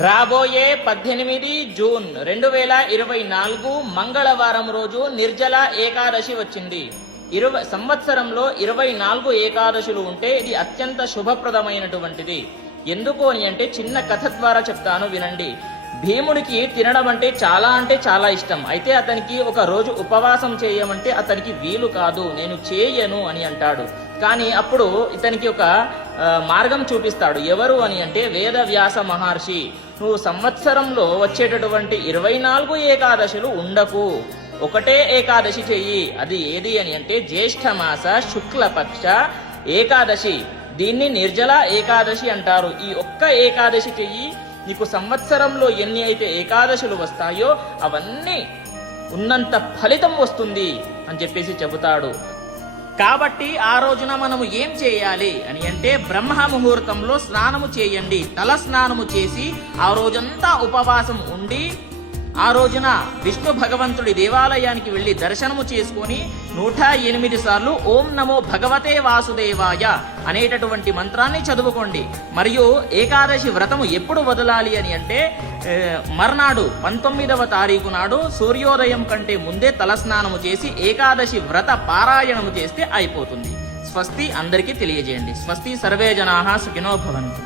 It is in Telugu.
రాబోయే 18 జూన్ 2024 మంగళవారం రోజు నిర్జల ఏకాదశి వచ్చింది. సంవత్సరంలో 24 ఏకాదశులు ఉంటే ఇది అత్యంత శుభప్రదమైనటువంటిది. ఎందుకు అని అంటే చిన్న కథ ద్వారా చెప్తాను, వినండి. భీముడికి తినడం అంటే చాలా ఇష్టం. అయితే అతనికి ఒక రోజు ఉపవాసం చేయమంటే అతనికి వీలు కాదు, నేను చేయను అని అంటాడు. కానీ అప్పుడు ఇతనికి ఒక మార్గం చూపిస్తాడు. ఎవరు అని అంటే వేదవ్యాస మహర్షి. నువ్వు సంవత్సరంలో వచ్చేటటువంటి 24 ఏకాదశులు ఉండకు, ఒకటే ఏకాదశి చెయ్యి. అది ఏది అని అంటే జ్యేష్ఠమాస శుక్లపక్ష ఏకాదశి. దీన్ని నిర్జల ఏకాదశి అంటారు. ఈ ఒక్క ఏకాదశి చెయ్యి, నీకు సంవత్సరంలో ఎన్ని అయితే ఏకాదశులు వస్తాయో అవన్నీ ఉన్నంత ఫలితం వస్తుంది అని చెప్పేసి చెబుతాడు. కాబట్టి ఆ రోజున మనము ఏం చేయాలి అని అంటే బ్రహ్మ ముహూర్తంలో స్నానము చేయండి. తల స్నానము చేసి ఆ రోజంతా ఉపవాసం ఉండి ఆ రోజున విష్ణు భగవంతుడి దేవాలయానికి వెళ్లి దర్శనము చేసుకుని 108 సార్లు ఓం నమో భగవతే వాసుదేవాయ అనేటటువంటి మంత్రాన్ని చదువుకోండి. మరియు ఏకాదశి వ్రతము ఎప్పుడు వదలాలి అని అంటే మర్నాడు 19వ తారీఖు నాడు సూర్యోదయం కంటే ముందే తలస్నానము చేసి ఏకాదశి వ్రత పారాయణము చేస్తే అయిపోతుంది. స్వస్తి అందరికీ తెలియజేయండి. స్వస్తి సర్వే జనాః సుఖినో భవంతు.